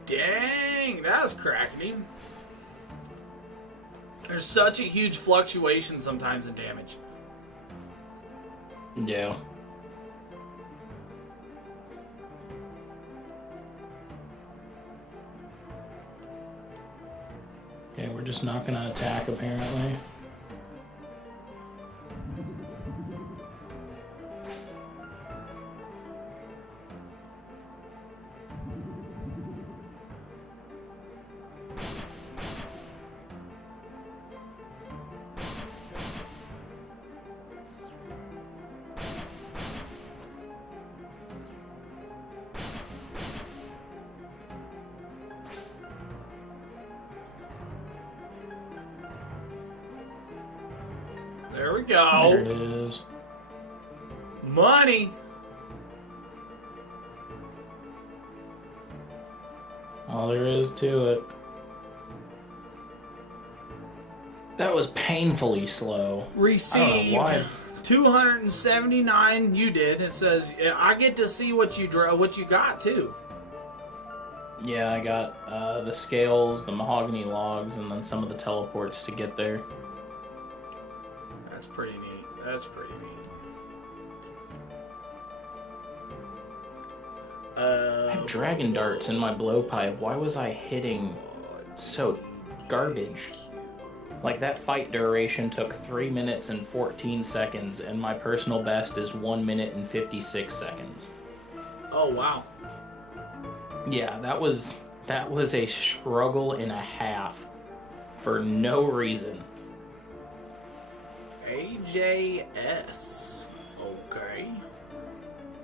Dang, that was cracking. There's such a huge fluctuation sometimes in damage. Yeah. Okay, we're just not gonna attack apparently. There we There it go. is. Money. All there is to it. That was painfully slow. Received why. 279. You did. It says I get to see what you got too. Yeah, I got the scales, the mahogany logs, and then some of the teleports to get there. That's pretty neat. That's pretty neat. I have dragon darts in my blowpipe. Why was I hitting so garbage? Like, that fight duration took 3 minutes and 14 seconds, and my personal best is 1 minute and 56 seconds. Oh wow. Yeah, that was a struggle and a half for no reason. AJS. Okay.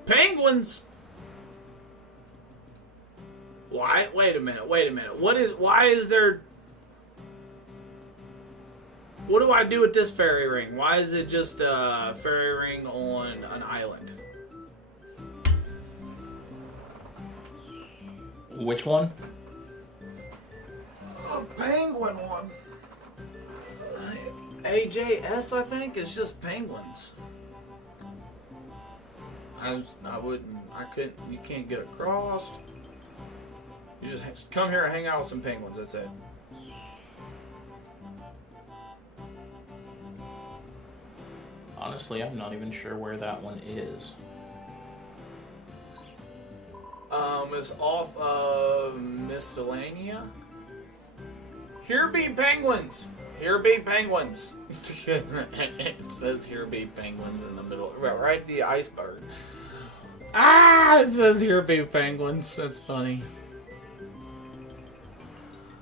Penguins. Why? Wait a minute. Why is there... What do I do with this fairy ring? Why is it just a fairy ring on an island? Which one? the penguin one. AJS, I think, is just penguins. I couldn't, you can't get across. You just come here and hang out with some penguins, that's it. Honestly, I'm not even sure where that one is. It's off of Miscellanea. Here be penguins. Here be penguins. It says here be penguins in the middle, right the iceberg. Ah, it says here be penguins. That's funny.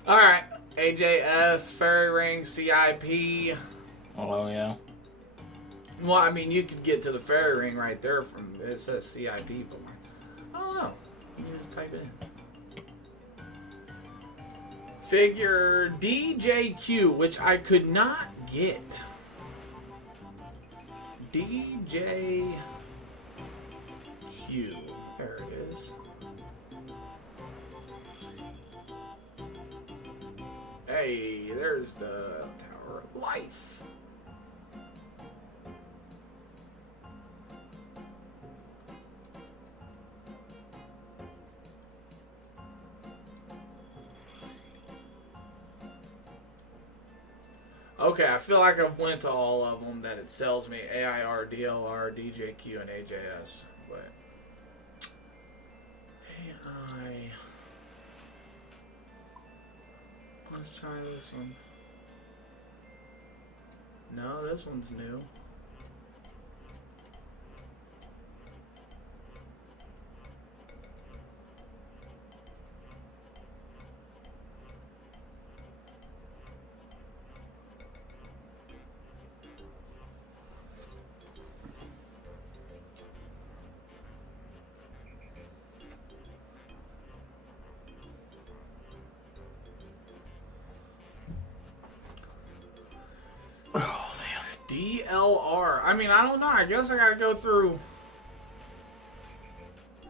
All right, AJS, Fairy Ring, CIP. Oh yeah. Well, I mean, you could get to the Fairy Ring right there from it says CIP, but I don't know. You can just type it in. Figure DJQ, which I could not get. DJQ. There it is. Hey, there's the Tower of Life. Okay, I feel like I've went to all of them that it tells me AIR, DLR, DJQ, and AJS, but AI. Let's try this one. No, this one's new. DLR. I mean, I don't know. I guess I gotta go through.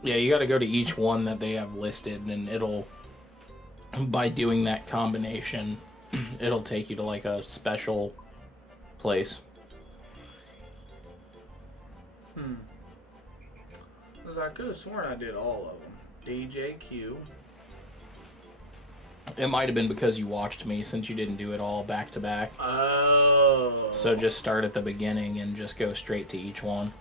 Yeah, you got to go to each one that they have listed, and it'll, by doing that combination, it'll take you to like a special place. Because I could have sworn I did all of them. DJQ. It might have been because you watched me, since you didn't do it all back to back. Oh. So just start at the beginning and just go straight to each one.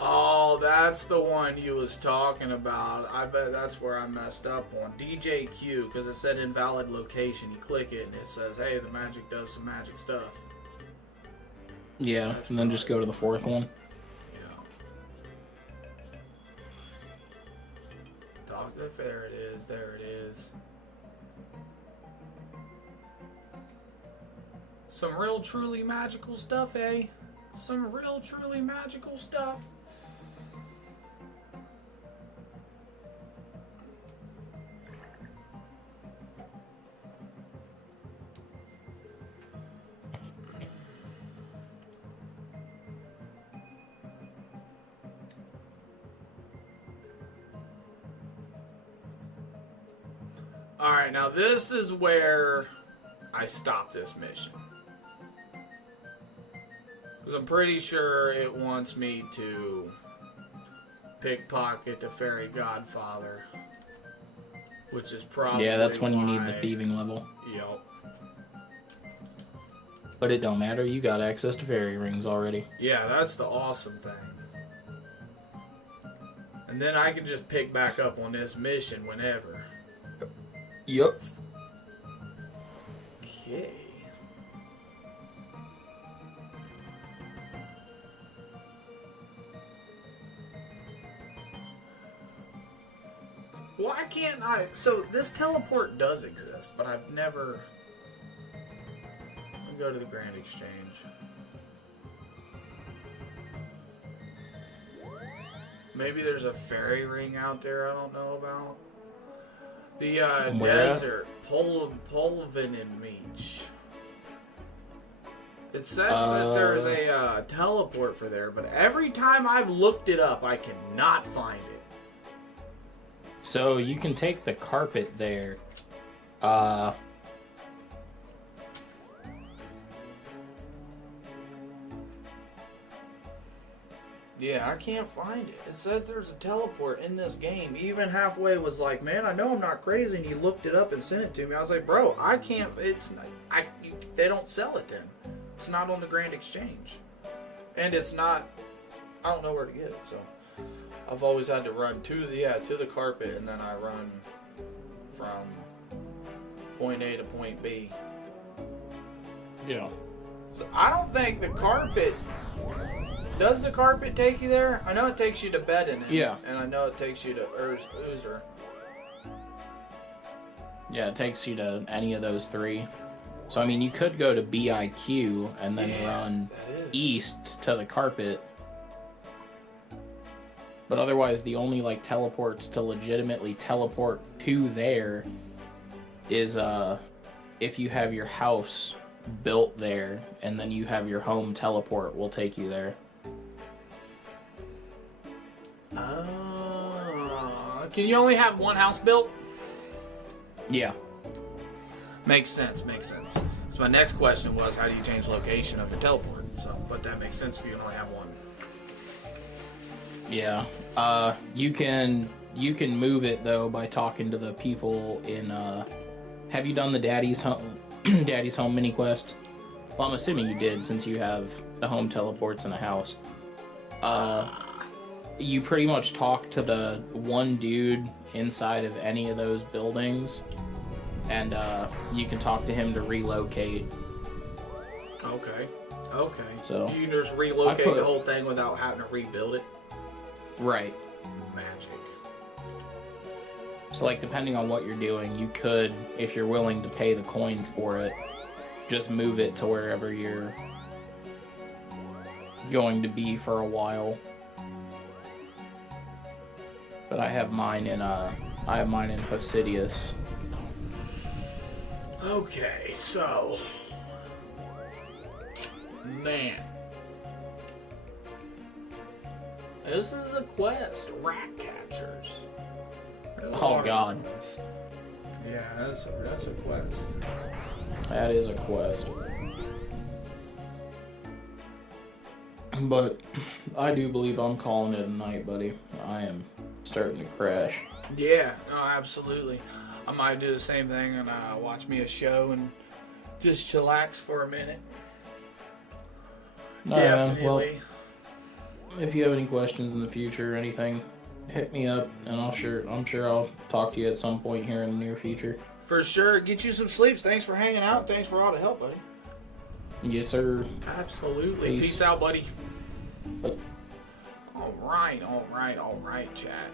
Oh, that's the one you was talking about. I bet that's where I messed up on. DJQ, because it said invalid location. You click it and it says, hey, the magic does some magic stuff. Yeah, That's and then just go to the fourth one. There it is. There it is. Some real truly magical stuff, eh? Some real truly magical stuff. Alright, now this is where I stop this mission. Because I'm pretty sure it wants me to pickpocket the fairy godfather. Which is probably Yeah, that's when you why... need the thieving level. Yup. But it don't matter, you got access to fairy rings already. Yeah, that's the awesome thing. And then I can just pick back up on this mission whenever. Yup. Okay. Why can't I? So this teleport does exist, but I've never. Let me go to the Grand Exchange. Maybe there's a fairy ring out there I don't know about. The Where? desert, Polvin and Meech. It says that there's a teleport for there, but every time I've looked it up, I cannot find it. So you can take the carpet there. Yeah, I can't find it. It says there's a teleport in this game. He even halfway was like, man, I know I'm not crazy, and he looked it up and sent it to me. I was like, bro, I can't, they don't sell it then. It's not on the Grand Exchange. And it's not, I don't know where to get it, so I've always had to run to the carpet, and then I run from point A to point B. Yeah. So I don't think the carpet, does the carpet take you there? I know it takes you to Bedin. Yeah. And I know it takes you to Uzer. Yeah, it takes you to any of those three. So, I mean, you could go to BIQ and then run east to the carpet. But otherwise, the only, like, teleports to legitimately teleport to there is, if you have your house built there, and then you have your home teleport will take you there. Can you only have one house built? Yeah. Makes sense. So my next question was, how do you change location of your teleport? So, but that makes sense if you only have one. Yeah. You can move it though by talking to the people in. Have you done the Daddy's Home mini quest? Well, I'm assuming you did since you have the home teleports in a house. You pretty much talk to the one dude inside of any of those buildings, and you can talk to him to relocate. Okay. So you can just relocate the whole thing without having to rebuild it. Right. Magic. So, like, depending on what you're doing, you could, if you're willing to pay the coins for it, just move it to wherever you're going to be for a while. But I have mine in Hosidius. Okay, so man, this is a quest. Rat catchers. Oh God. Yeah, that's a quest. That is a quest. But I do believe I'm calling it a night, buddy. I am starting to crash. Yeah, no, absolutely. I might do the same thing and watch me a show and just chillax for a minute. Definitely. Well, if you have any questions in the future or anything, hit me up, and I'm sure I'll talk to you at some point here in the near future. For sure. Get you some sleeps. Thanks for hanging out. Thanks for all the help, buddy. Yes, sir. Absolutely. Peace out, buddy. Bye. All right, chat.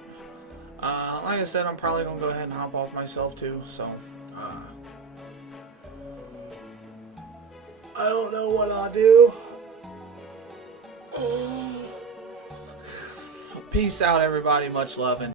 Like I said, I'm probably gonna go ahead and hop off myself too. So, I don't know what I'll do. Peace out, everybody. Much love and